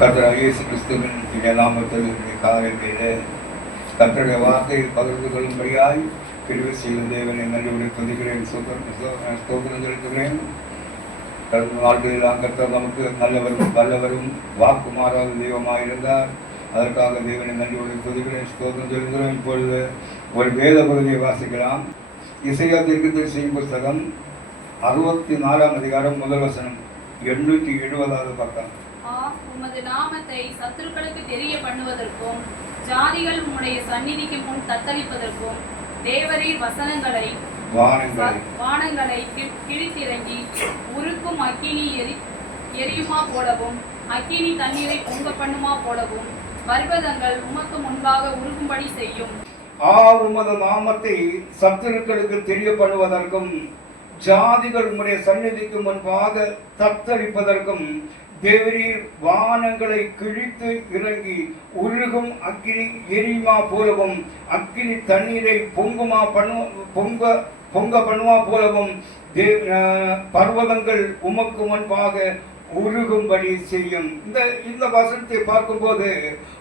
கர்த்தராக இயேசு கிறிஸ்துவின் இனிய நாமத்தில் இந்த காலையிலே கர்த்தருடைய வார்த்தையை பகிர்ந்து கொள்ளும்படியாய் பிரிவு செய்யும் தேவனை நன்றியுடைய துதிக்கிறேன். ஸ்தோத்திரம் செலுத்துகிறேன். கடந்த நாட்களில் கர்த்தர் நமக்கு நல்லவரும் வல்லவரும் வாக்கு மாறாத தெய்வமாக இருந்தார். அதற்காக தேவனை நன்றியுடைய துதிக்கிறேன். ஸ்தோத்திரம் செலுத்துகிறேன். இப்பொழுது ஒரு வேத பகுதியை வாசிக்கலாம். இசையா தீர்க்கதரிசியின் புஸ்தகம் அறுபத்தி நாலாம் அதிகாரம் முதல் வசனம் எண்ணூற்றி எழுபதாவது பக்கம். உமது நாமத்தை சத்துருக்களுக்கு தெரிய பண்ணுவதற்கும் ஜாதிகள் உம்முடைய சந்நிதிக்கு முன் தத்தளிப்பதற்கும் தேவரீர் வசனங்களை வானங்களை கிழித்திறங்கி உருக்கும் அக்கினி எரி எரியுமா போலவும் அக்கினி தண்ணீரை பொங்க பண்ணுமா போலவும் பர்வதங்கள் உமக்கு முன்பாக உருகும்படி செய்யும். ஆ உமது நாமத்தை சத்துருக்களுக்கு தெரியப்படுவதற்கும் ஜாதிகள் உம்முடைய சந்நிதிக்கு முன்பாக தத்தளிப்பதற்கும் தேவரீர் வானங்களை கிழித்து இறங்கி உருகும் அக்கினி எரியுமா போலவும் அக்கினி தண்ணீரை பொங்குமா பண்ணு பொங்க பொங்க பண்ணுமா போலவும் தே பர்வதங்கள் உமக்கு முன்பாக உருகும்படி செய்யும். இந்த இந்த வசனத்தை பார்க்கும்போது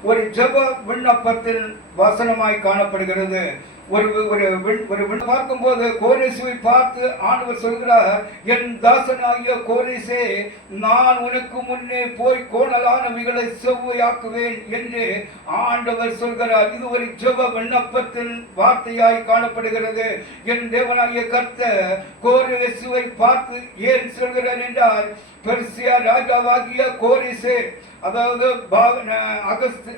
ஒரு ஜப விண்ணப்பத்தின் வசனமாய் காணப்படுகிறது. ஒரு ஒரு விண்- ஒரு விண் பார்க்கும்போது கோரிசுவை பார்த்து ஆண்டவர் சொல்கிறார் என் தாசனாகிய கோரிசே நான் உனக்கு முன்னே போய் கோணலானவைகளை செவ்வையாக்குவேன் என்று ஆண்டவர் சொல்கிறார். இது ஒரு ஜெப விண்ணப்பத்தின் வார்த்தையாய் காணப்படுகிறது. என் தேவனாகிய கர்த்த கோரிசுவை பார்த்து ஏன் சொல்கிறார் என்றால் பெர்சியா ராஜாவாகிய கோரிசே அதாவது அகஸ்து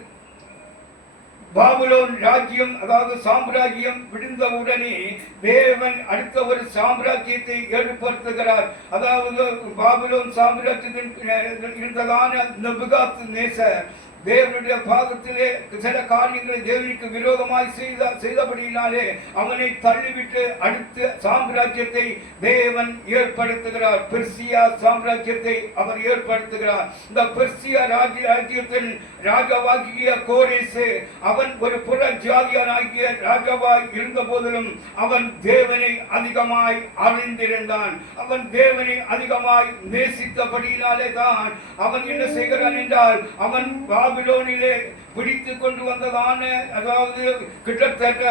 பாபுலோன் ராஜ்யம் அதாவது சாம்ராஜ்யம் விழுந்தவுடனே தேவன் அடுத்த ஒரு சாம்ராஜ்யத்தை ஏற்படுத்துகிறார். அதாவது பாபுலோன் சாம்ராஜ்யத்தின் இருந்ததான நெபுகாத் நேசர் தேவனுடைய பாதத்திலே சில காரியங்களை தேவனுக்கு விரோதமாய் செய்த செய்தபடியினாலே அவனை தள்ளிவிட்டு அடுத்த சாம்ராஜ்யத்தை தேவன் ஏற்படுத்துகிறார். பெர்சியா சாம்ராஜ்யத்தை அவர் ஏற்படுத்துகிறார். இந்த பெர்சியா ராஜ்ய ராஜ்யத்தின் ராஜாவாகிய கோரேசு அவன் ஒரு புற ஜாதியானாகிய ராஜாவாய் இருந்த போதிலும் அவன் தேவனை அதிகமாய் அறிந்திருந்தான். அவன் தேவனை அதிகமாய் நேசித்தபடியினாலே தான் அவன் என்ன செய்கிறான் என்றால் அவன் பாபிலோனிலே பிடித்து கொண்டு வந்ததான அதாவது கிட்டத்தட்ட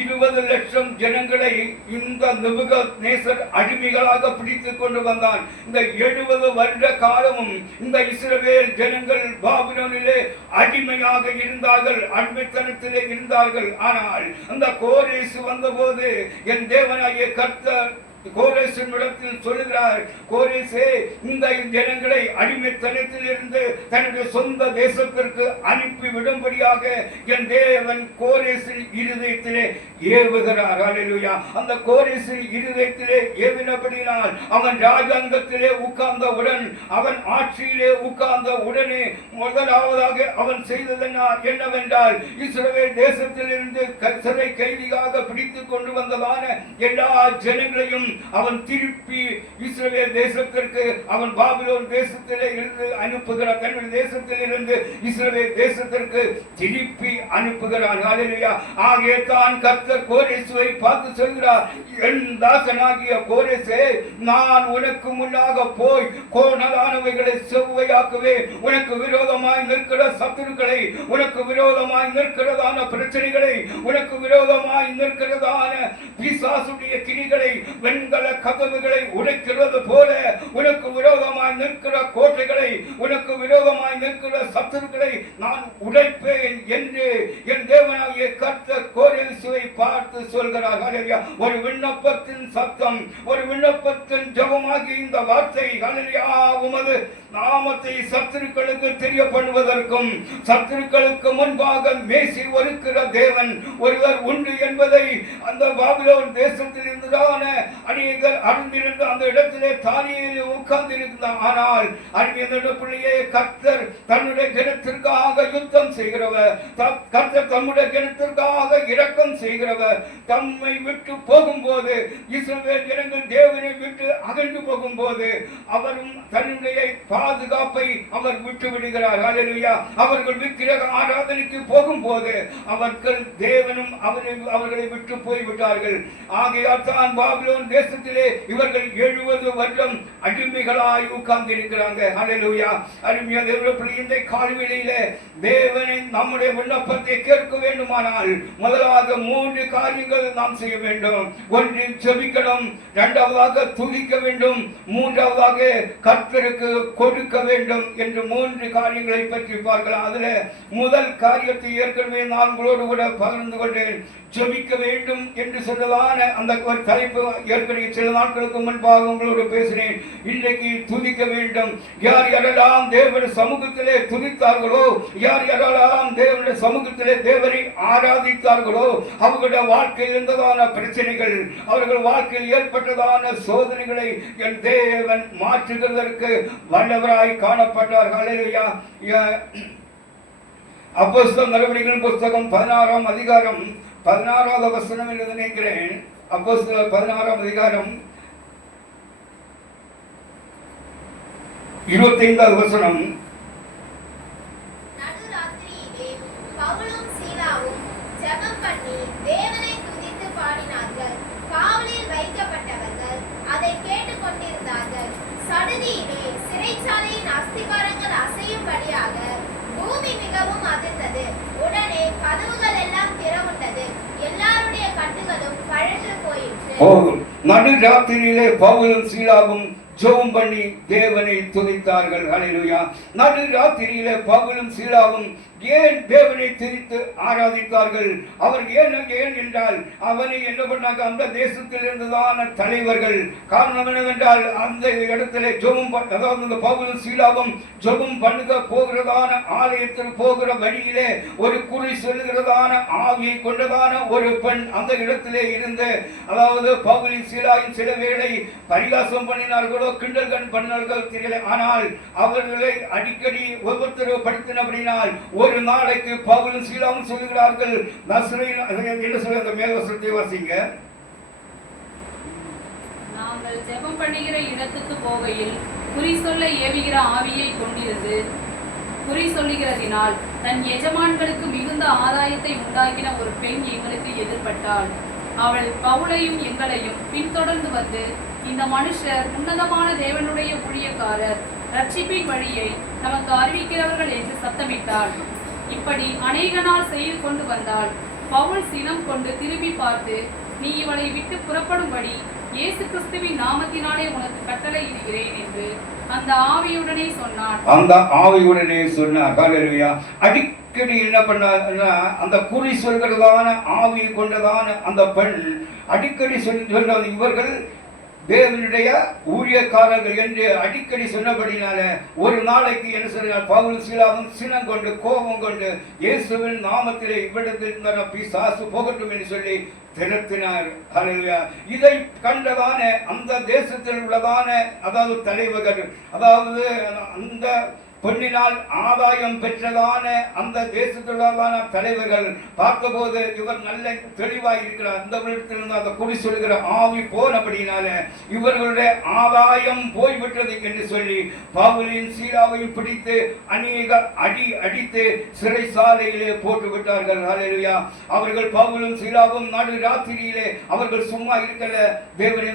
இருபது லட்சம் ஜனங்களை இந்த நிபுக நேசர் அடிமைகளாக பிடித்து கொண்டு வந்தான். இந்த எழுபது வருட காலமும் இந்த இஸ்ரவேல் ஜனங்கள் பாபிலோனிலே அடிமையாக இருந்தார்கள் அடிமைத்தனத்திலே இருந்தார்கள். ஆனால் அந்த கோரேசு வந்தபோது என் தேவனாகிய கர்த்தர் கோரேசின் இடத்தில் சொல்லுகிறார் கோரேசே இந்த ஜனங்களை அடிமைத்தனத்தில் இருந்து தன்னுடைய சொந்த தேசத்திற்கு அனுப்பி விடும்படியாக என் தேவன் கோரேசில் இருதயத்திலே ஏவுகிறார். அலையா அந்த கோரேசில் இருதயத்திலே ஏவினபடினால் அவன் ராஜாங்கத்திலே உட்கார்ந்தவுடன் அவன் ஆட்சியிலே உட்கார்ந்த உடனே முதலாவதாக அவன் செய்ததென்ன என்னவென்றால் இஸ்ரவேல் தேசத்தில் இருந்து சிறை கைதியாக பிடித்துக் கொண்டு வந்ததான எல்லா ஜனங்களையும் அவன் திருப்பி இஸ்ரேல் தேசத்திற்கு அவன் பாபிலோன் தேசத்திலே இருந்து அனுப்புகிற தன்னுடைய தேசத்தில் இருந்து இஸ்ரேல் தேசத்திற்கு திருப்பி அனுப்புகிறான். ஹalleluya. ஆகிய தான் கத்த கோரேசுவை பார்த்து சொல்கிறார். என் தாசனாகிய கோரேசே நான் உனக்கு முன்னாக போய் கோணலானவைகளை செவ்வையாக்குவேன். உனக்கு விரோதமாய் நிற்கிற சத்துருக்களை உனக்கு விரோதமாய் நிற்கிறதான பிரச்சனைகளை உனக்கு விரோதமாய் நிற்கிறதான பிசாசுடைய கிரிகளை வென் வெண்கல கதவுகளை உடைக்கிறது போல உனக்கு விரோதமாய் நிற்கிற கோட்டைகளை உனக்கு விரோதமாய் நிற்கிற சத்துருக்களை நான் உடைப்பேன் என்று என் தேவனாகிய கர்த்தர் கோரேசுவை பார்த்து சொல்கிறார். ஒரு விண்ணப்பத்தின் சத்தம் ஒரு விண்ணப்பத்தின் ஜெபமாகிய இந்த வார்த்தை. ஹalleluya உமது நாமத்தை சத்துருக்களுக்கு தெரியப்படுவதற்கும் சத்துருக்களுக்கு முன்பாக மேசி ஒருக்கிற தேவன் ஒருவர் உண்டு என்பதை அந்த பாபிலோன் தேசத்தில் இருந்துதான அநேகர் அறிந்திருந்து அந்த இடத்திலே தானியில் உட்கார்ந்து இருந்தார் ஆனால் அறிவியந்த பிள்ளையே கர்த்தர் தன்னுடைய கிணத்திற்காக யுத்தம் செய்கிறவர். கர்த்தர் தம்முடைய கிணத்திற்காக இரக்கம் செய்கிறவர். தம்மை விட்டு போகும்போது இஸ்ரவேல் ஜனங்கள் தேவனை விட்டு அகன்று போகும்போது அவரும் தன்னுடைய பாதுகாப்பை அவர் விட்டு விடுகிறார். ஹalleluya. அவர்கள் விக்கிரக ஆராதனைக்கு போகும்போது அவர்கள் தேவனும் அவரை அவர்களை விட்டு போய் விட்டார்கள் ஆகையால் தான் பாபிலோன் தேசத்திலே இவர்கள் எழுபது வருடம் அடிமைகளாய் உட்கார்ந்து இருக்கிறாங்க அருமையா இந்த கால்வெளியில தேவனை நம்முடைய விண்ணப்பத்தை கேட்க வேண்டுமானால் முதலாக மூன்று காரியங்கள் நாம் செய்ய வேண்டும். ஒன்று செபிக்கணும் இரண்டாவதாக துதிக்க வேண்டும். மூன்றாவதாக கர்த்தருக்கு கொடுக்க வேண்டும் என்று மூன்று காரியங்களை பற்றி பார்க்கலாம். அதுல முதல் காரியத்தை ஏற்கனவே நான் உங்களோடு கூட பகிர்ந்து கொண்டேன். ஜெபிக்க வேண்டும் என்று சொன்னதான அந்த ஒரு தலைப்பு ஏற்கனவே சில நாட்களுக்கு முன்பாக உங்களோடு பேசினேன். இன்றைக்கு துதிக்க வேண்டும். யார் யாரெல்லாம் தேவன் சமூகத்திலே துதித்தார்களோ யார் யாரெல்லாம் தேவனுடைய சமூகத்திலே தேவனை ஆராதித்தார்களோ அவர்களுடைய வாழ்க்கையில் இருந்ததான பிரச்சனைகள் அவர்கள் வாழ்க்கையில் ஏற்பட்டதான சோதனைகளை என் தேவன் மாற்றுகிறதற்கு வல்லவராய் காணப்பட்டார். ஹalleluya. அப்போஸ்தலர் நடவடிக்கைகள் புஸ்தகம் பதினாறாம் அதிகாரம். பதினாறாவது வசனம் என்று நினைக்கிறேன். அப்போஸ்தலர் பதினாறாம் அதிகாரம். இருபத்தைந்தாவது வசனம். வைக்கப்பட்டவர்கள் அதை சடுதியிலே சிறைச்சாலையின் அஸ்திகாரங்கள் அசையும்படியாக பூமி மிகவும் அதிர்ந்தது. உடனே கதவுகள் எல்லாம் திறவுண்டது. எல்லாருடைய கட்டுகளும் பழன்று போயிற்று. நடு ராத்திரியிலே பவுலும் சீலாவும் ஜோம் பண்ணி தேவனை துதித்தார்கள். அலையிலுயா நடு ராத்திரியிலே பவுலும் சீலாவும் ஏன் தேவனை திரித்து ஆராதித்தார்கள்? அவர் ஏன் ஏன் என்றால் அவனை என்ன பண்ணாங்க? அந்த தேசத்தில் இருந்துதான் தலைவர்கள். காரணம் என்னவென்றால் அந்த இடத்துல ஜெபம் அதாவது இந்த பவுலும் சீலாவும் ஜெபம் பண்ணுக போகிறதான ஆலயத்தில் போகிற வழியிலே ஒரு குறி செல்கிறதான ஆவியை கொண்டதான ஒரு பெண் அந்த இடத்திலே இருந்து அதாவது பவுலின் சீலாயின் சில வேளை பரிகாசம் பண்ணினார்களோ கிண்டல் கண் பண்ணார்கள் தெரியல. ஆனால் அவர்களை அடிக்கடி ஒவ்வொருத்தரும் படுத்தினபடினால் ஒரு ஒரு நாளைக்கு பவுலும் சீலாவும் சொல்லுகிறார்கள் நஸ்ரேன் என்ன சொல்ல அந்த மேல்வசனத்தை வாசிங்க. நாங்கள் ஜெபம் பண்ணுகிற இடத்துக்கு போகையில் குறி சொல்ல ஏவுகிற ஆவியை கொண்டிருந்து குறி சொல்லுகிறதினால் தன் எஜமான்களுக்கு மிகுந்த ஆதாயத்தை உண்டாக்கின ஒரு பெண் எங்களுக்கு எதிர்பட்டாள். அவள் பவுலையும் எங்களையும் பின்தொடர்ந்து வந்து இந்த மனுஷர் உன்னதமான தேவனுடைய ஊழியக்காரர் ரட்சிப்பின் வழியை நமக்கு அறிவிக்கிறவர்கள் என்று சத்தமிட்டாள். இப்படி அநேக நாள் செய்து கொண்டு வந்தாள் பவுல் சினம் கொண்டு திரும்பி பார்த்து நீ இவளை விட்டு புறப்படும்படி இயேசு கிறிஸ்துவின் நாமத்தினாலே உனக்கு கட்டளையிடுகிறேன் என்று அந்த ஆவியுடனே சொன்னான். அந்த ஆவியுடனே சொன்னார் ஹalleluya. அடிக்கடி என்ன பண்ணாருன்னா அந்த குறி சொல்கிறதான ஆவி கொண்டதான அந்த பெண் அடிக்கடி சொல்லி சொல்றது இவர்கள் தேவனுடைய ஊழியக்காரர்கள் என்று அடிக்கடி சொன்னபடினால ஒரு நாளைக்கு என்ன சொல்றார் பவுல் சீலாவும் சினம் கொண்டு கோபம் கொண்டு இயேசுவின் நாமத்திலே இவ்விடத்தில் இருந்த பிசாசு போகட்டும் என்று சொல்லி திரத்தினார் ஹalleluya. இதை கண்டதான அந்த தேசத்தில் உள்ளதான அதாவது தலைவர்கள் அதாவது அந்த பொன்னினால் ஆதாயம் பெற்றதான அந்த தேசத்துடனான தலைவர்கள் பார்த்தபோது இவர் நல்ல தெளிவாய் இருக்கிறார். இந்த இடத்திலிருந்து அந்த குறி சொல்கிற ஆவி போனபடினால இவர்களுடைய ஆதாயம் போய்விட்டது என்று சொல்லி பாவலின் சீலாவையும் பிடித்து அநேக அடி அடித்து சிறை சாலையிலே போட்டு விட்டார்கள் ஹalleluya. அவர்கள் பவுலும் சீலாவும் நடு ராத்திரியிலே அவர்கள் சும்மா இருக்கல. தேவனை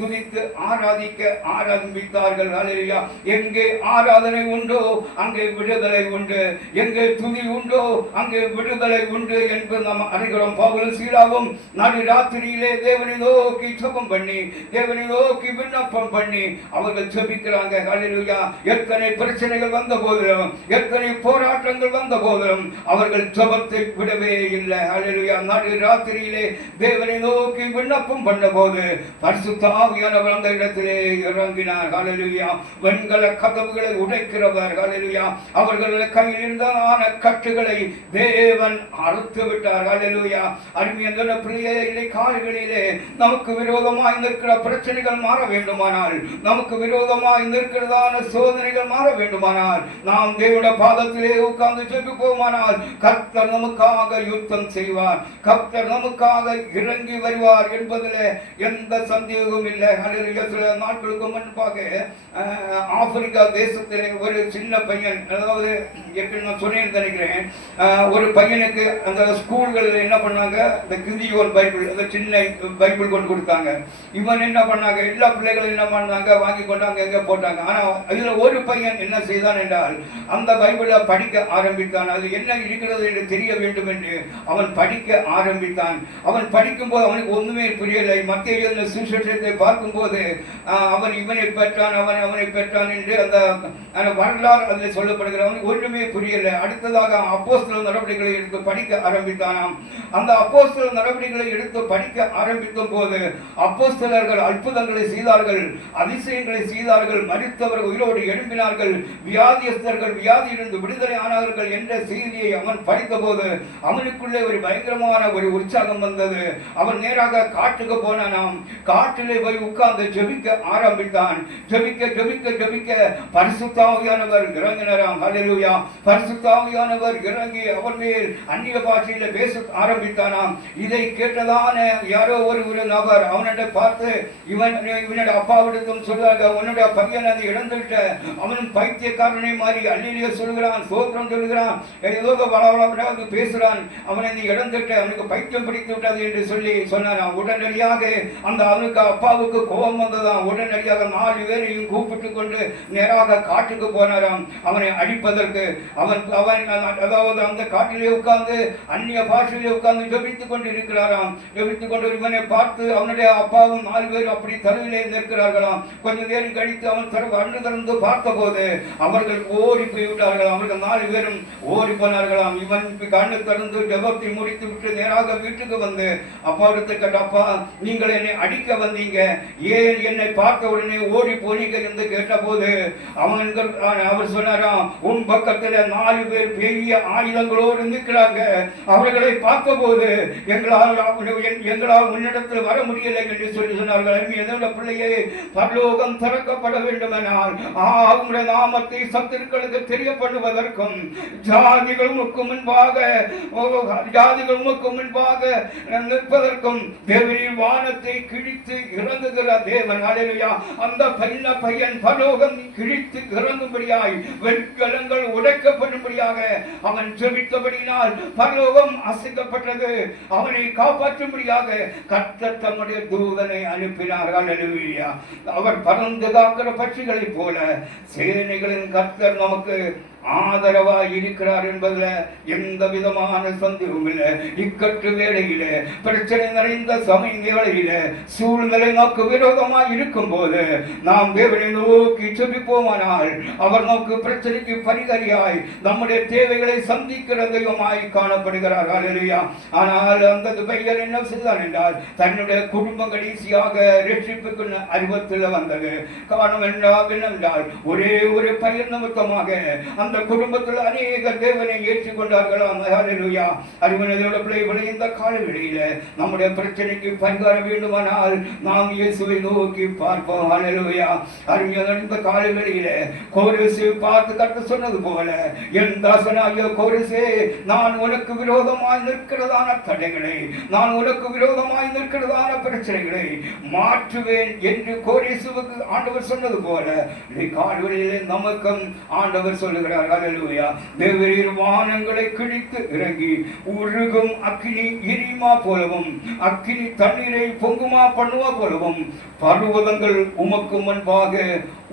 துதித்து ஆராதிக்க ஆரம்பித்தார்கள். ஹalleluya. எங்கே ஆராதனை உண்டு உண்டோ? அங்கே விடுதலை உண்டு. எங்கே துதி உண்டோ? அங்கே விடுதலை உண்டு என்று நாம் அறிகிறோம். பவுலும் சீலாவும் நடு ராத்திரியிலே தேவனை நோக்கி சுகம் பண்ணி தேவனை நோக்கி விண்ணப்பம் பண்ணி அவர்கள் செபிக்கிறாங்க ஹalleluya. எத்தனை பிரச்சனைகள் வந்த போதிலும் எத்தனை போராட்டங்கள் வந்த போதிலும் அவர்கள் ஜெபத்தை விடவே இல்லை. ஹalleluya. நடு ராத்திரியிலே தேவனை நோக்கி விண்ணப்பம் பண்ண போது பரிசுத்த ஆவியானவர் அந்த இடத்திலே இறங்கினார். ஹalleluya. வெண்கல கதவுகளை உடைக்கிறவர். ஹalleluya. அவர்கள் கையில் இருந்ததான கட்டுகளை தேவன் அறுத்து விட்டார். இல்லையா அருமையான பிள்ளைகளை கால்களிலே நமக்கு விரோதமாய் நிற்கிற பிரச்சனைகள் மாற வேண்டுமானால் நமக்கு விரோதமாய் நிற்கிறதான சோதனைகள் மாற வேண்டுமானால் நாம் தேவட பாதத்திலே உட்கார்ந்து சென்று போமானால் கர்த்தர் நமக்காக யுத்தம் செய்வார். கர்த்தர் நமக்காக இறங்கி வருவார் என்பதிலே எந்த சந்தேகமும் இல்லை. சில நாட்களுக்கு முன்பாக அஹ், ஆப்பிரிக்கா தேசத்திலே ஒரு சின்ன பையன் அதாவது எப்படி நான் சொன்னேன்னு நினைக்கிறேன். ஒரு பையனுக்கு அந்த ஸ்கூல்களில் என்ன பண்ணாங்க? இந்த கிந்தியோன் பைபிள் அந்த சின்ன பைபிள் கொண்டு கொடுத்தாங்க. இவன் என்ன பண்ணாங்க? எல்லா பிள்ளைகளும் என்ன பண்ணாங்க? வாங்கி கொண்டு அங்கே எங்க போட்டாங்க. ஆனால் இதில் ஒரு பையன் என்ன செய்தான் என்றால் அந்த பைபிளை படிக்க ஆரம்பித்தான். அது என்ன இருக்கிறது என்று தெரிய வேண்டும் என்று அவன் படிக்க ஆரம்பித்தான். அவன் படிக்கும்போது அவனுக்கு ஒன்றுமே புரியலை. மத்திய எழுதின சுசேஷத்தை பார்க்கும்போது அவன் இவனை பெற்றான் அவன் அவனை பெற்றான் என்று அந்த அந்த அதில் சொல்லப்படுகிறவன் ஒன்றுமே புரியல. அடுத்ததாக அப்போஸ்தல நடவடிக்கைகளை எடுத்து படிக்க ஆரம்பித்தானாம். அந்த அப்போஸ்தல நடவடிக்கைகளை எடுத்து படிக்க ஆரம்பிக்கும் போது அப்போஸ்தலர்கள் அற்புதங்களை செய்தார்கள் அதிசயங்களை செய்தார்கள் மறித்தவர் உயிரோடு எழுப்பினார்கள் வியாதியஸ்தர்கள் வியாதியிலிருந்து விடுதலை ஆனார்கள் என்ற செய்தியை அவன் படித்தபோது அவனுக்குள்ளே ஒரு பயங்கரமான ஒரு உற்சாகம் வந்தது. அவன் நேராக காட்டுக்கு போனானாம். காட்டிலே போய் உட்கார்ந்து ஜெபிக்க ஆரம்பித்தான். ஜெபிக்க ஜெபிக்க ஜெபிக்க பரிசுத்தாவியான பரிசுத்தாவியானவர் இறங்கினாராம். ஹalleluya. பரிசுத்தாவியானவர் இறங்கி அவன் மேல் அந்நிய பாஷையில பேச ஆரம்பித்தானாம். இதை கேட்டதான யாரோ ஒரு ஒரு நபர் அவனிட பார்த்து இவன் இவனுடைய அப்பாவிடத்தும் சொல்றாங்க உன்னுடைய பையன் அதை இழந்துவிட்ட. அவனும் பைத்தியக்காரனை மாறி அல்லிலிய சொல்கிறான் சோத்திரம் சொல்கிறான் ஏதோ வளவளவளாக பேசுறான். அவனை நீ இழந்துட்ட அவனுக்கு பைத்தியம் பிடித்து விட்டது என்று சொல்லி சொன்னாராம். உடனடியாக அந்த அவனுக்கு அப்பாவுக்கு கோபம் வந்ததான் உடனடியாக நாலு பேரையும் கூப்பிட்டு கொண்டு நேராக காட்டுக்கு போனார். போனாராம் அவனை அடிப்பதற்கு அவன் அவன் அதாவது அந்த காட்டிலே உட்கார்ந்து அந்நிய பாஷையிலே உட்கார்ந்து ஜபித்துக் கொண்டு இருக்கிறாராம் கொண்டு இவனை பார்த்து அவனுடைய அப்பாவும் நாலு பேரும் அப்படி தருவிலே நிற்கிறார்களாம். கொஞ்ச நேரம் கழித்து அவன் தரவு அண்ணு திறந்து பார்த்தபோது அவர்கள் ஓடி போய் விட்டார்களாம் அவர்கள் நாலு பேரும் ஓடி போனார்களாம். இவன் கண்ணு திறந்து ஜபத்தை முடித்து விட்டு நேராக வீட்டுக்கு வந்து அப்பா எடுத்து கேட்டப்பா நீங்கள் என்னை அடிக்க வந்தீங்க. ஏன் என்னை பார்த்த உடனே ஓடி போனீங்க? என்று கேட்டபோது அவன் அவர் சொன்னாராம் உன் பக்கத்துல நாலு பேர் பெரிய ஆயுதங்களோடு நிற்கிறாங்க. அவர்களை பார்த்தபோது எங்களால் எங்களால் உன்னிடத்தில் வர முடியலை என்று சொல்லி சொன்னார்கள். அருமையான பிள்ளையே பரலோகம் திறக்கப்பட வேண்டுமென்றால் ஆ, நாமத்தை சத்துருக்களுக்கு தெரியப்படுவதற்கும் ஜாதிகள் உமக்கு முன்பாக ஓ, ஜாதிகள் உமக்கு முன்பாக நிற்பதற்கும் தேவரின் வானத்தை கிழித்து இறங்குகிற தேவன். அலையா அந்த பையன பையன் பரலோகம் கிழித்து இறங்கும்படியாய் வெண்கலங்கள் உடைக்கப்படும்படியாக அவன் ஜெபித்தபடியினால் பரலோகம் அசைக்கப்பட்டது. அவனை காப்பாற்றும்படியாக கர்த்தர் தம்முடைய தூதனை அனுப்பினார். அல்லேலூயா அவர் பறந்து காக்கிற பட்சிகளைப் போல சேனைகளின் கர்த்தர் நமக்கு ஆதரவாய் இருக்கிறார் என்பதுல எந்த விதமான சந்தேகம் இல்லை. இக்கட்டு வேளையில பிரச்சனை நிறைந்த சமய வேளையில சூழ்நிலை நோக்கு விரோதமாய் இருக்கும் போது நாம் தேவனை நோக்கி செபிப்போமானால் அவர் நோக்கு பிரச்சனைக்கு பரிகரியாய் நம்முடைய தேவைகளை சந்திக்கிற தெய்வமாய் காணப்படுகிறார். அலையா ஆனால் அந்த பையன் என்ன செய்தான் என்றால் தன்னுடைய குடும்பம் கடைசியாக ரட்சிப்புக்கு அறிவத்தில் வந்தது. காரணம் என்றால் என்னென்றால் ஒரே ஒரு பயிர் நிமித்தமாக அந்த அந்த குடும்பத்தில் அநேக தேவனை ஏற்றுக்கொண்டார்களாம். ஹalleluya. அறிவனதோட பிள்ளைகளை இந்த காலவெளியில நம்முடைய பிரச்சனைக்கு பரிகாரம் வேண்டுமானால் நாம் இயேசுவை நோக்கி பார்ப்போம். ஹalleluya. அருமையான இந்த காலவெளியில கோரேசு பார்த்து கற்று சொன்னது போல என் தாசனாகிய கோரேசே நான் உனக்கு விரோதமாய் நிற்கிறதான தடைகளை நான் உனக்கு விரோதமாய் நிற்கிறதான பிரச்சனைகளை மாற்றுவேன் என்று கோரேசுவுக்கு ஆண்டவர் சொன்னது போல இந்த காலவெளியிலே நமக்கும் ஆண்டவர் சொல்லுகிறார். ஹalleluya தேவரின் வானங்களை கிழித்து இறங்கி உருகும் அக்கினி எரியுமா போலவும் அக்கினி தண்ணீரை பொங்குமா பண்ணுவா போலவும் பருவதங்கள் உமக்கு முன்பாக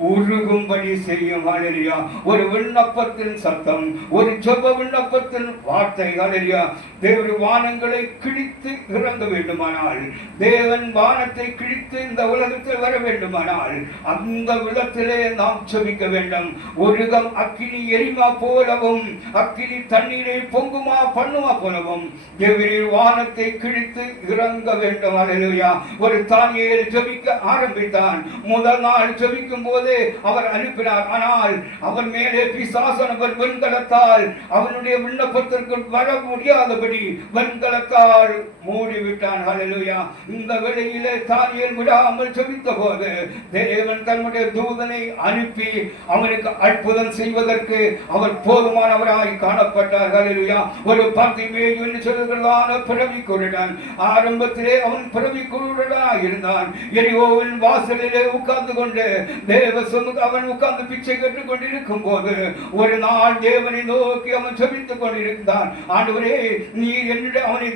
உருகும்படி செய்யும். ஹalleluya ஒரு விண்ணப்பத்தின் சத்தம் ஒரு ஜெப விண்ணப்பத்தின் வார்த்தை. ஹalleluya தேவன் வானங்களை கிழித்து இறங்க வேண்டுமானால் தேவன் வானத்தை கிழித்து இந்த உலகத்தில் வர வேண்டுமானால் அந்த விதத்திலே நாம் செபிக்க வேண்டும். உருகம் அக்கினி எரிமா போலவும் அக்கினி தண்ணீரை பொங்குமா பண்ணுமா போலவும் தேவரீர் வானத்தை கிழித்து இறங்க வேண்டும். ஹalleluya ஒரு தானியல் ஜபிக்க ஆரம்பித்தான். முதல் நாள் ஜபிக்கும் போது அவர் அனுப்பினார். ஆனால் அவன் மேலே பிசாசனவர் வெண்கலத்தால் அவனுடைய விண்ணப்பத்திற்கு வர முடியாதபடி வெண்கலத்தால் மூடிவிட்டான். ஹalleluya இந்த வேளையிலே தானியல் விடாமல் ஜபித்த போது தேவன் தன்னுடைய தூதனை அனுப்பி அவனுக்கு அற்புதம் செய்வதற்கு அவர் போதுமானவராய் காணப்பட்டார். ஹalleluya. ஒரு பத்திமே என்று சொல்லுகிறதான பிறவி குருடன் ஆரம்பத்திலே அவன் பிறவி குருடனாய் இருந்தான். எரியோவின் வாசலிலே உட்கார்ந்து கொண்டு தேவ சமூக அவன் உட்கார்ந்து பிச்சை கற்றுக் கொண்டிருக்கும் போது ஒரு நாள் தேவனை நோக்கி அவன் ஜெபித்துக் கொண்டிருந்தான். ஆண்டவரே நீர் என்னுடைய அவனை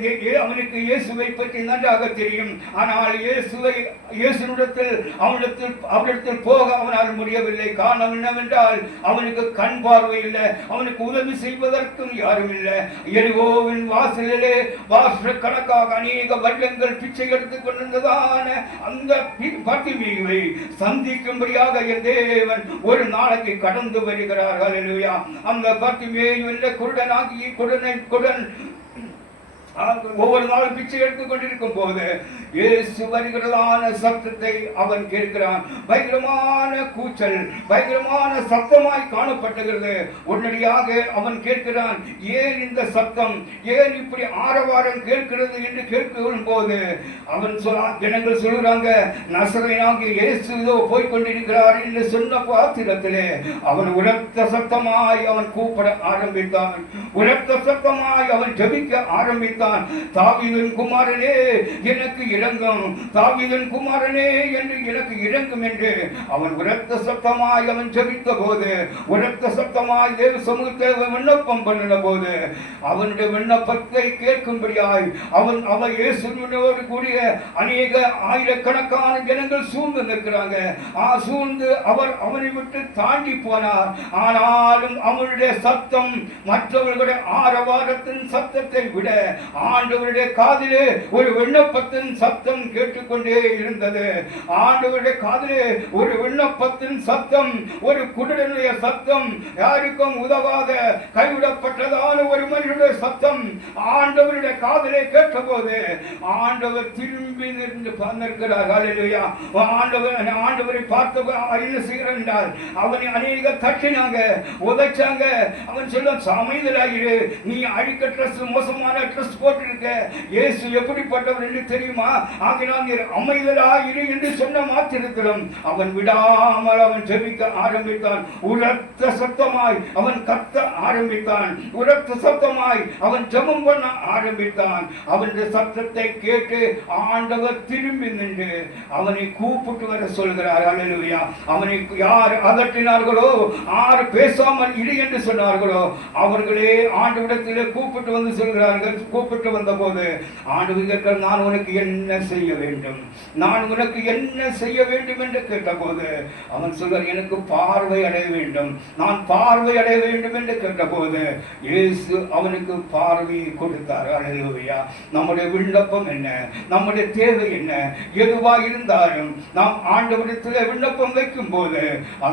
அவனுக்கு இயேசுவை பற்றி நன்றாக தெரியும். ஆனால் இயேசுவை இயேசுனிடத்தில் அவனிடத்தில் அவனிடத்தில் போக அவனால் முடியவில்லை. காரணம் என்னவென்றால் அவனுக்கு கண் பார்வை பார்வை இல்லை அவனுக்கு உதவி செய்வதற்கும் யாரும் இல்லை எரிகோவின் வாசலிலே வாச கணக்காக அநேக வருடங்கள் பிச்சை எடுத்துக் கொண்டிருந்ததான அந்த பத்திமியை சந்திக்கும்படியாக என் தேவன் ஒரு நாளைக்கு கடந்து வருகிறார்கள் இல்லையா அந்த பத்திமியை குருடனாகி குடனை குடன் ஒவ்வொரு நாளும் பிச்சை எடுத்துக் கொண்டிருக்கும் போது இயேசு வருகிறதான சத்தத்தை அவன் கேட்கிறான். பயங்கரமான கூச்சல் பயங்கரமான சத்தமாய் காணப்பட்டுகிறது. உடனடியாக அவன் கேட்கிறான் ஏன் இந்த சத்தம்? ஏன் இப்படி ஆரவாரம் கேட்கிறது? என்று கேட்கும் போது அவன் சொல்ல ஜனங்கள் சொல்கிறாங்க நசரனாகிய இயேசு இதோ போய் கொண்டிருக்கிறார் என்று சொன்ன பாத்திரத்திலே அவன் உரத்த சத்தமாய் அவன் கூப்பிட ஆரம்பித்தான். உரத்த சத்தமாய் அவன் ஜபிக்க ஆரம்பித்தான். தாவியின் குமாரனே எனக்கு இறங்கும். தாவிதன் குமாரனே என்று எனக்கு இறங்கும் என்று அவன் உரத்த சத்தமாய் அவன் ஜபித்த போது உரத்த சத்தமாய் தேவ சமூகத்தை விண்ணப்பம் பண்ணின போது அவனுடைய விண்ணப்பத்தை கேட்கும்படியாய் அவன் அவன் இயேசுனோடு கூடிய அநேக ஆயிரக்கணக்கான ஜனங்கள் சூழ்ந்து நிற்கிறாங்க. ஆ சூழ்ந்து அவர் அவனை விட்டு தாண்டி போனார். ஆனாலும் அவனுடைய சத்தம் மற்றவர்களுடைய ஆரவாரத்தின் சத்தத்தை விட ஆண்டவருடைய காதிலே ஒரு விண்ணப்பத்தின் சத்தம் சத்தம் கேட்டுக்கொண்டே இருந்தது. ஆண்டவருடைய காதலே ஒரு விண்ணப்பத்தின் சத்தம் ஒரு குடலுடைய சத்தம் யாருக்கும் உதவாத கைவிடப்பட்டதான ஒரு மனிதனுடைய சத்தம் ஆண்டவருடைய காதலை கேட்டபோது ஆண்டவர் திரும்பி நின்று பார்த்திருக்கிறார் ஹalleluya. ஆண்டவர் ஆண்டவரை பார்த்து அறிந்து செய்கிறார். அவனை அநேக தட்டினாங்க உதைச்சாங்க. அவன் சொல்ல சமைதலாகிடு நீ அழிக்க ட்ரெஸ் மோசமான ட்ரெஸ் போட்டிருக்க. இயேசு எப்படிப்பட்டவர் என்று தெரியுமா? ஆகினால் நீர் அமைதலாகிரு என்று சொன்ன மாத்திருக்கிறோம். அவன் விடாமல் அவன் ஜெபிக்க ஆரம்பித்தான். உரத்த சத்தமாய் அவன் கத்த ஆரம்பித்தான். உரத்த சத்தமாய் அவன் ஜெபம் பண்ண ஆரம்பித்தான். அவனுடைய சத்தத்தை கேட்டு ஆண்டவர் திரும்பி நின்று அவனை கூப்பிட்டு வர சொல்கிறார். அல்லேலூயா. அவனை யார் அகற்றினார்களோ யார் பேசாமல் இரு என்று சொன்னார்களோ அவர்களே ஆண்டவிடத்திலே கூப்பிட்டு வந்து சொல்கிறார்கள். கூப்பிட்டு வந்த போது ஆண்டு நான் உனக்கு என்ன என்ன செய்ய வேண்டும்? நான் உனக்கு என்ன செய்ய வேண்டும் என்று கேட்டபோது அவன் சொல்வார் எனக்கு பார்வை அடைய வேண்டும். நான் பார்வை அடைய வேண்டும் என்று கேட்டபோது இயேசு அவனுக்கு பார்வையை கொடுத்தார். அழகுவையா நம்முடைய விண்ணப்பம் என்ன? நம்முடைய தேவை என்ன? எதுவாக இருந்தாலும் நாம் ஆண்டவரிடத்தில் விண்ணப்பம் வைக்கும் போது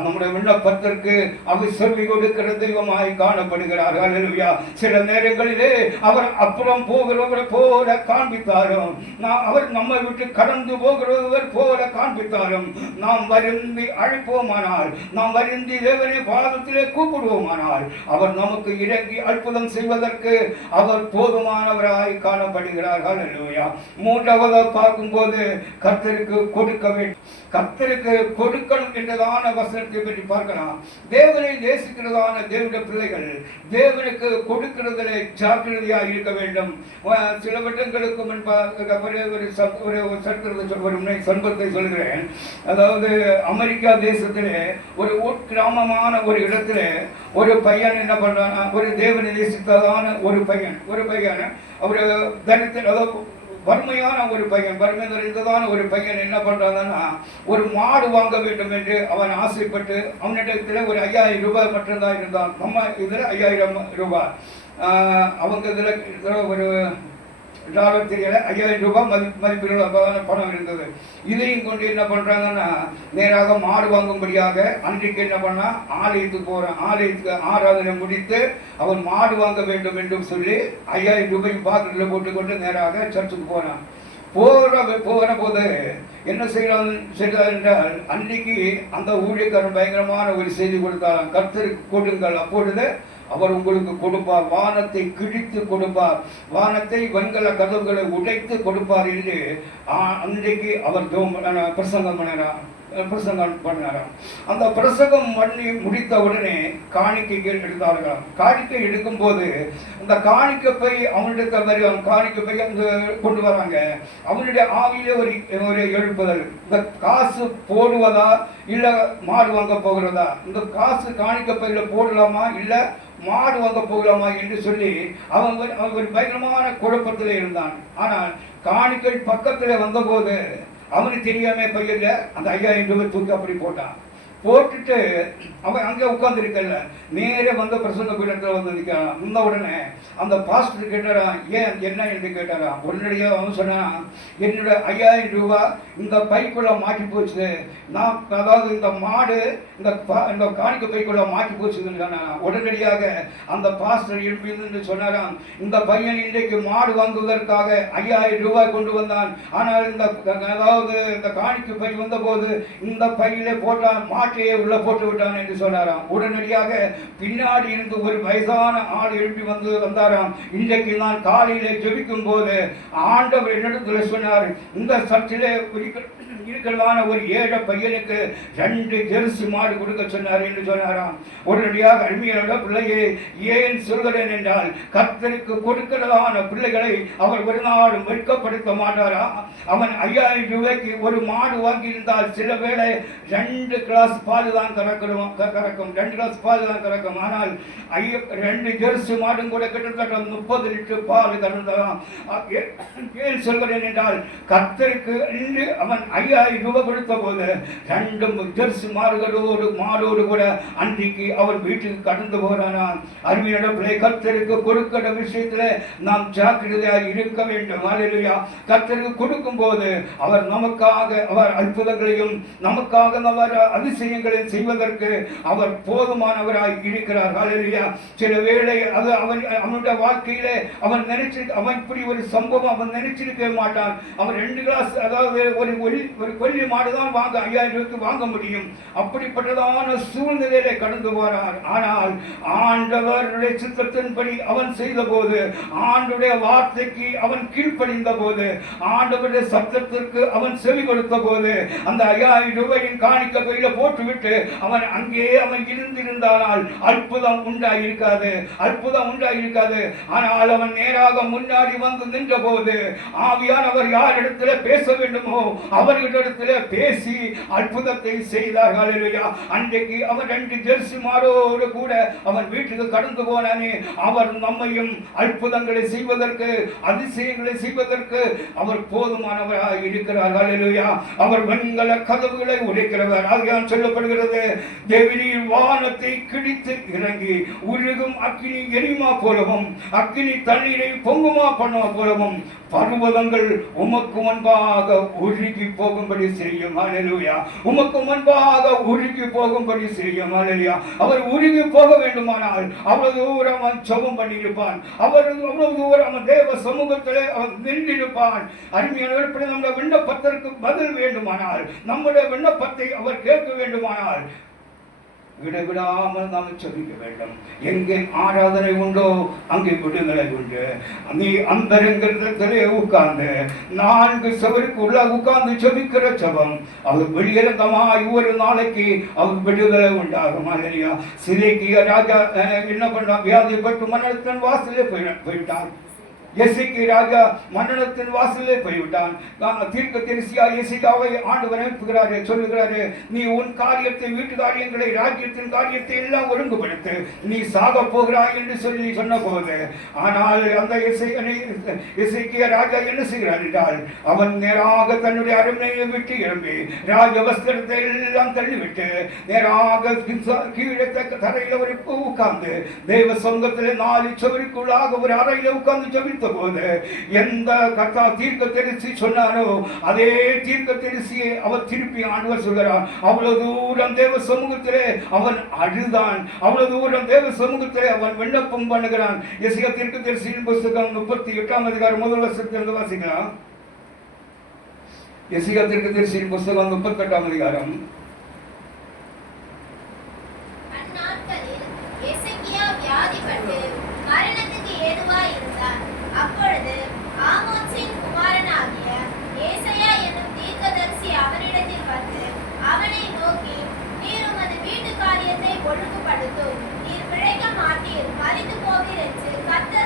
நம்முடைய விண்ணப்பத்திற்கு அவர் சொல்லிக் கொடுக்கிற தெய்வமாய் காணப்படுகிறார். அழகுவையா சில நேரங்களிலே அவர் அப்புறம் போகிறவரை போல காண்பித்தாலும் நான் அவர் நம்மை விட்டு கடந்து போகிறவர் போல காண்பித்தாலும் நாம் வருந்தி அழைப்போமானால் நாம் வருந்தி தேவனை பாதத்திலே கூப்பிடுவோமானால் அவர் நமக்கு இறங்கி அற்புதம் செய்வதற்கு அவர் போதுமானவராய் காணப்படுகிறார். ஹalleluya மூன்றாவது பார்க்கும்போது கர்த்தருக்கு கொடுக்க வேண்டும் கர்த்தருக்கு கொடுக்கணும் என்றதான வசனத்தை பற்றி பார்க்கலாம். தேவனை நேசிக்கிறதான தேவனுடைய பிள்ளைகள் தேவனுக்கு கொடுக்கிறதிலே ஜாக்கிரதையாக இருக்க வேண்டும். சில வருடங்களுக்கு முன்பாக ஒரு ஒரு ஒரு சரித்திரத்தை சொல்கிறேன். அதாவது அமெரிக்கா தேசத்திலே ஒரு உட்கிராமமான ஒரு இடத்துல ஒரு பையன் என்ன பண்றானா? ஒரு தேவனை நேசித்ததான ஒரு பையன் ஒரு பையன். அவர் தரித்திர அதாவது வறுமையான ஒரு பையன் வறுமை நிறைந்ததான ஒரு பையன் என்ன பண்றாங்கன்னா ஒரு மாடு வாங்க வேண்டும் என்று அவன் ஆசைப்பட்டு அவனிடத்தில் ஒரு ஐயாயிரம் ரூபாய் மட்டும்தான் இருந்தான். நம்ம இதில் ஐயாயிரம் ரூபாய். ஆஹ் அவங்க இதில் ஒரு டாலர் தெரியல ஐயாயிரம் ரூபாய் மதி மதிப்பில் பணம் இருந்தது. இதையும் கொண்டு என்ன பண்ணுறாங்கன்னா நேராக மாடு வாங்கும்படியாக அன்றைக்கு என்ன பண்ணால் ஆலயத்துக்கு போகிறேன் ஆலயத்துக்கு ஆராதனை முடித்து அவன் மாடு வாங்க வேண்டும் என்று சொல்லி ஐயாயிரம் ரூபாய் பாக்கெட்டில் போட்டுக்கொண்டு நேராக சர்ச்சுக்கு போகிறான் போகிற போகிற போது என்ன செய்யலாம் செய்தார் என்றால் அன்றைக்கு அந்த ஊழியக்காரன் பயங்கரமான ஒரு செய்தி கொடுத்தாராம். கருத்து கொடுங்கள். அப்பொழுது அவர் உங்களுக்கு கொடுப்பார் வானத்தை கிழித்து கொடுப்பார் வானத்தை வெண்கல கதவுகளை உடைத்து கொடுப்பார் என்று அன்றைக்கு அவர் பிரசங்கம் பண்ணினார் பிரசங்கம் பண்ணாராம் அந்த பிரசங்கம் பண்ணி முடித்த உடனே காணிக்கைகள் எடுத்தார்களாம். காணிக்கை எடுக்கும் போது அந்த காணிக்கை போய் அவனிடத்த மாதிரி அவன் காணிக்கை போய் அங்க கொண்டு வராங்க. அவனுடைய ஆவியில ஒரு ஒரு எழுப்புதல். இந்த காசு போடுவதா இல்ல மாடு வாங்க போகிறதா? இந்த காசு காணிக்கை பையில போடலாமா இல்லை மாடு வாங்க போகலாமா என்று சொல்லி அவன் அவன் ஒரு பயங்கரமான குழப்பத்தில் இருந்தான் ஆனால் காணிக்கை பக்கத்தில் வந்தபோது அவனுக்கு தெரியாம பையன்ல அந்த ஐயாயிரம் ரூபாய் தூக்கி அப்படி போட்டான். போட்டுட்டு அவன் அங்கே உட்காந்துருக்கல நேரே வந்த பிரசங்க பீடத்தில் வந்து நிற்கிறான் முந்த உடனே அந்த பாஸ்டர் கேட்டாராம் ஏன் என்ன? என்று கேட்டாராம் உடனடியாக அவன் சொன்னான் என்னோட ஐயாயிரம் ரூபா இந்த பைக்குள்ள மாட்டி போச்சு நான் அதாவது இந்த மாடு இந்த இந்த காணிக்க பைக்குள்ள மாட்டி போச்சுன்னு சொன்னான் உடனடியாக அந்த பாஸ்டர் எழுப்பி சொன்னாராம். இந்த பையன் இன்றைக்கு மாடு வாங்குவதற்காக ஐயாயிரம் ரூபாய் கொண்டு வந்தான். ஆனால் இந்த அதாவது இந்த காணிக்கு பை வந்தபோது இந்த பையிலே போட்டான் மாட்டையே உள்ள போட்டு விட்டான் என்று சொன்னாராம். உடனடியாக பின்னாடி இருந்து ஒரு வயசான ஆள் எழுப்பி வந்து வந்தாராம். இன்றைக்கு நான் காலையிலே ஜெபிக்கும் போது ஆண்டவர் என்னிடத்தில் சொன்னார் இந்த சர்ச்சிலே இருக்கிற- இருக்கிறதான ஒரு ஏழை பையனுக்கு ரெண்டு ஜெர்சி மாடு கொடுக்க சொன்னார் என்று சொன்னாராம். உடனடியாக அருமையான பிள்ளையை ஏன் சொல்கிறேன் என்றால் கத்தருக்கு கொடுக்கிறதான பிள்ளைகளை அவர் ஒரு நாளும் வெட்கப்படுத்த மாட்டாரா அவன் ஐயாயிரம் ரூபாய்க்கு ஒரு மாடு வாங்கியிருந்தால் சில வேளை ரெண்டு கிளாஸ் பால் தான் கறக்கணும் கறக்கும். ரெண்டு கிளாஸ் பால் தான் கறக்கும். ஆனால் ஐய ரெண்டு ஜெர்சி மாடும் கூட கிட்டத்தட்ட முப்பது லிட்டர் பால் கறந்ததாம். ஏன் சொல்கிறேன் என்றால் கத்தருக்கு அவன் ஐயா ரூபாய் கொடுத்த போது ரெண்டு ஜெர்சி மாடுகளோடு மாடோடு கூட அன்றைக்கு அவர் வீட்டுக்கு கடந்து போகிறானா அருமையான பிள்ளை கர்த்தருக்கு கொடுக்கிற விஷயத்துல நாம் ஜாக்கிரதையாக இருக்க வேண்டும். அலையா கத்தருக்கு கொடுக்கும் போது அவர் நமக்காக அவர் அற்புதங்களையும் நமக்காக அவர் அதிசயங்களையும் செய்வதற்கு அவர் போதுமானவராய் இருக்கிறார். அல்லேலூயா சில வேளை அது அவன் அவனுடைய வாழ்க்கையிலே அவன் நினைச்சிருக்க அவன் இப்படி ஒரு சம்பவம் அவன் நினைச்சிருக்க மாட்டான். அவன் ரெண்டு கிளாஸ் அதாவது ஒரு ஒளி ஒரு கொல்லி மாடு தான் வாங்க ஐயாயிரம் ரூபாய்க்கு வாங்க முடியும். அப்படிப்பட்டதான சூழ்நிலையில கடந்து போறார். ஆனால் ஆண்டவருடைய சித்தத்தின்படி அவன் செய்த போது ஆண்டுடைய வார்த்தைக்கு அவன் கீழ்ப்படிந்த போது ஆண்டவருடைய சத்தத்திற்கு அவன் செவி கொடுத்த போது அந்த ஐயாயிரம் ரூபாயின் காணிக்க கையில போட்டுவிட்டு அவன் அங்கே அவன் இருந்திருந்தானால் அற்புதம் உண்டாயிருக்காது அற்புதம் உண்டாயிருக்காது. ஆனால் அவன் நேராக முன்னாடி வந்து நின்ற போது ஆவியானவர் யாரிடத்துல பேச வேண்டுமோ அவர்கள் அவர்களிடத்துல பேசி அற்புதத்தை செய்தார்கள் அன்றைக்கு அவன் ரெண்டு ஜெர்சி மாறோடு கூட அவன் வீட்டுக்கு கடந்து போனானே. அவர் நம்மையும் அற்புதங்களை செய்வதற்கு அதிசயங்களை செய்வதற்கு அவர் போதுமானவராக இருக்கிறார். அவர் வெண்கல கதவுகளை உடைக்கிறவர். அதுதான் சொல்லப்படுகிறது தேவினின் வானத்தை கிழித்து இறங்கி உருகும் அக்கினி எரிமா போலவும் அக்கினி தண்ணீரை பொங்குமா பண்ண போலவும் பர்வதங்கள் உமக்கு முன்பாக உருகி போகும். போகும்படி செய்யும் ஹalleluya உமக்கு முன்பாக உருகி போகும்படி செய்யும் ஹalleluya அவர் உருகி போக வேண்டுமானால் அவ்வளவு தூரம் அவன் ஜெபம் பண்ணியிருப்பான் அவர் அவ்வளவு தூரம் அவன் தேவ சமூகத்திலே அவன் நின்றிருப்பான். அருமையானவர்கள் நம்முடைய விண்ணப்பத்திற்கு பதில் வேண்டுமானால் நம்முடைய விண்ணப்பத்தை அவர் கேட்க வேண்டுமானால் விடவிடாமல் நாம் ஜெபிக்க வேண்டும். எங்கே ஆராதனை உண்டோ அங்கே விடுதலை உண்டு. நீ அந்தரங்கத்திலே உட்கார்ந்து நான்கு சவருக்கு உள்ள உட்கார்ந்து ஜெபிக்கிற ஜெபம். அவர் வெளியரங்கமாய் ஒரு நாளைக்கு அவர் விடுதலை உண்டாகும். இல்லையா சிலைக்கு ராஜா என்ன பண்ணான்? வியாதிப்பட்டு மன்னத்தின் வாசலே போயிட்டான். எசிக்கு ராஜா மன்னனத்தின் வாசலே போய்விட்டான். தீர்க்க தரிசியா எசிகாவை ஆண்டவர் அனுப்புகிறாரு சொல்லுகிறாரு நீ உன் காரியத்தை வீட்டு காரியங்களை ராஜ்யத்தின் காரியத்தை எல்லாம் ஒழுங்குபடுத்து நீ சாக போகிறாய் என்று சொல்லி சொன்ன போது ஆனால் அந்த இசைக்கிய ராஜா என்ன செய்கிறான் என்றால் அவன் நேராக தன்னுடைய அரண்மனையை விட்டு எழும்பி ராஜ வஸ்திரத்தை எல்லாம் தள்ளிவிட்டு நேராக கீழே தரையில் ஒரு உட்கார்ந்து தேவ சொந்தத்தில் நாலு சுவருக்குள்ளாக ஒரு அறையில் உட்கார்ந்து ஜபித்து போது எந்த கத்தா தீர்க்க தெரிசி சொன்னாரோ அதே தீர்க்க தெரிசியை அவர் திருப்பி ஆண்டவர் சொல்கிறார். அவ்வளவு தூரம் தேவ சமூகத்திலே அவன் அழுதான். அவ்வளவு தூரம் தேவ சமூகத்திலே அவன் விண்ணப்பம் பண்ணுகிறான். எசிக தீர்க்க தரிசியின் புஸ்தகம் முப்பத்தி எட்டாம் அதிகாரம் முதல் வருஷத்திலிருந்து வாசிக்கலாம். எசியா தீர்க்க தரிசியின் புஸ்தகம் முப்பத்தெட்டாம் அதிகாரம்.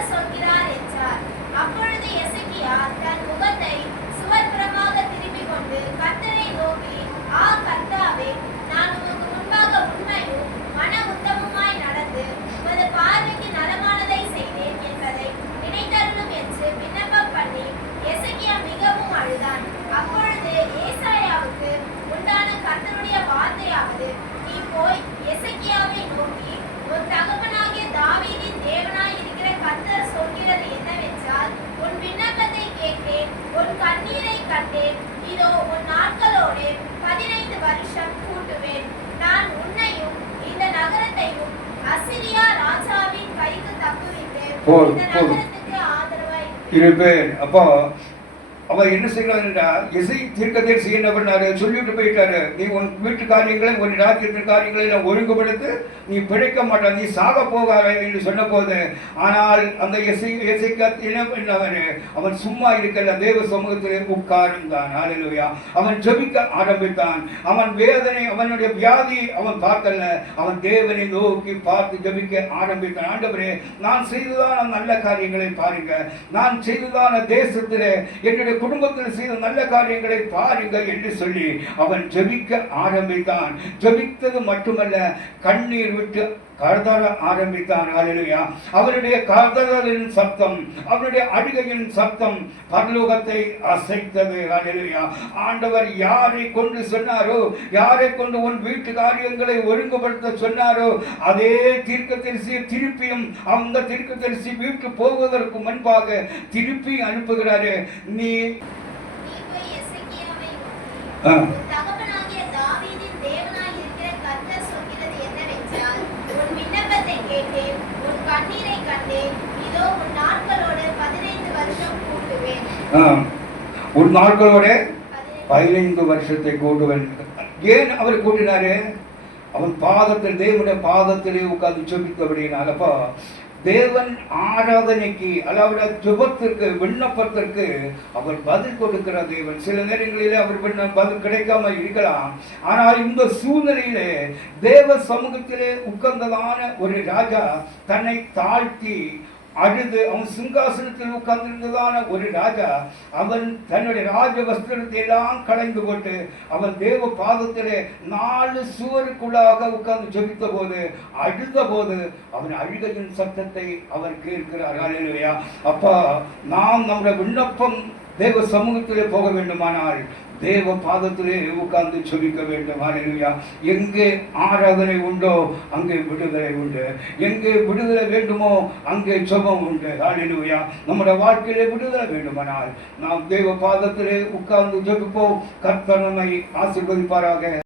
son கூறியது என்னவென்றால் உன் விண்ணப்பத்தை கேட்டேன் உன் கண்ணீரை கண்டேன் இதோ உன் நாட்களோடு பதினைந்து வருஷம் கூட்டுவேன். நான் உன்னையும் இந்த நகரத்தையும் அசிரியா ராஜாவின் கைக்கு தப்புவித்து இந்த நகரத்துக்கு ஆதரவாய் இருப்பேன். அப்போ அவர் என்ன செய்யறாரு என்றால் இசை தீர்க்கதரிசி என்ன பண்ணாரு சொல்லிட்டு போயிட்டாரு. நீ உன் வீட்டு காரியங்களை உன் ராஜ்யத்தின் காரியங்களை நான் ஒழுங்குபடுத்து நீ பிழைக்க மாட்டான் நீ சாக போகாத என்று சொன்ன போது ஆனால் அந்த இசை இசைக்க என்ன பண்ணவர் அவன் சும்மா இருக்கல தேவ சமூகத்திலே உட்கார்ந்தான். ஆலையா அவன் ஜபிக்க ஆரம்பித்தான். அவன் வேதனை அவனுடைய வியாதி அவன் பார்க்கல. அவன் தேவனை நோக்கி பார்த்து ஜபிக்க ஆரம்பித்தான். ஆண்டவரே நான் செய்துதான் நல்ல காரியங்களை பாருங்க. நான் செய்ததான தேசத்திலே என்னுடைய குடும்பத்தில் செய்த நல்ல காரியங்களை பாருங்க என்று சொல்லி அவன் ஜெபிக்க ஆரம்பித்தான். ஜெபித்தது மட்டுமல்ல கண்ணீர் விட்டு கருதல ஆரம்பித்தான். அலுவயா அவனுடைய கருதலின் சத்தம் அவனுடைய அழுகையின் சத்தம் பரலோகத்தை அசைத்தது. அலுவயா ஆண்டவர் யாரை கொண்டு சொன்னாரோ யாரை கொண்டு உன் வீட்டு காரியங்களை ஒழுங்குபடுத்த சொன்னாரோ அதே தீர்க்க தீர்க்கதரிசி திருப்பியும் அந்த தீர்க்கதரிசி வீட்டு போவதற்கு முன்பாக திருப்பி அனுப்புகிறாரு. நீ ஒரு நாட்களோட பதினைந்து வருஷத்தை கூட்டுவன். ஏன் அவர் கூட்டினாரு? அவன் பாதத்தில் தேவனுடைய பாதத்திலே உட்கார்ந்து ஜெபித்தபடியினால் அப்போ தேவன் ஆராதனைக்கு அதாவது ஜெபத்திற்கு விண்ணப்பத்திற்கு அவர் பதில் கொடுக்கிற தேவன். சில நேரங்களிலே அவர் பதில் கிடைக்காம இருக்கலாம். ஆனால் இந்த சூழ்நிலையிலே தேவ சமூகத்திலே உட்கார்ந்ததான ஒரு ராஜா தன்னை தாழ்த்தி அழுது அவன் சிங்காசனத்தில் உட்கார்ந்திருந்ததான ஒரு ராஜா அவன் தன்னுடைய ராஜ வஸ்திரத்தை எல்லாம் களைந்து போட்டு அவன் தேவ பாதத்திலே நாலு சுவருக்குள்ளாக உட்கார்ந்து ஜெபித்த போது அழுத போது அவன் அழுகையின் சத்தத்தை அவர் கேட்கிறார். ஹalleluya. அப்பா நாம் நம்முடைய விண்ணப்பம் தேவ சமூகத்திலே போக வேண்டுமானால் தேவ பாதத்திலே உட்கார்ந்து சொல்லிக்க வேண்டும். ஹalleluya எங்கே ஆராதனை உண்டோ அங்கே விடுதலை உண்டு. எங்கே விடுதலை வேண்டுமோ அங்கே சுபம் உண்டு. ஹalleluya நம்முடைய வாழ்க்கையிலே விடுதலை வேண்டுமானால் நாம் தேவ பாதத்திலே உட்கார்ந்து ஜபிப்போம். கர்த்தனமை ஆசிர்வதிப்பாராக.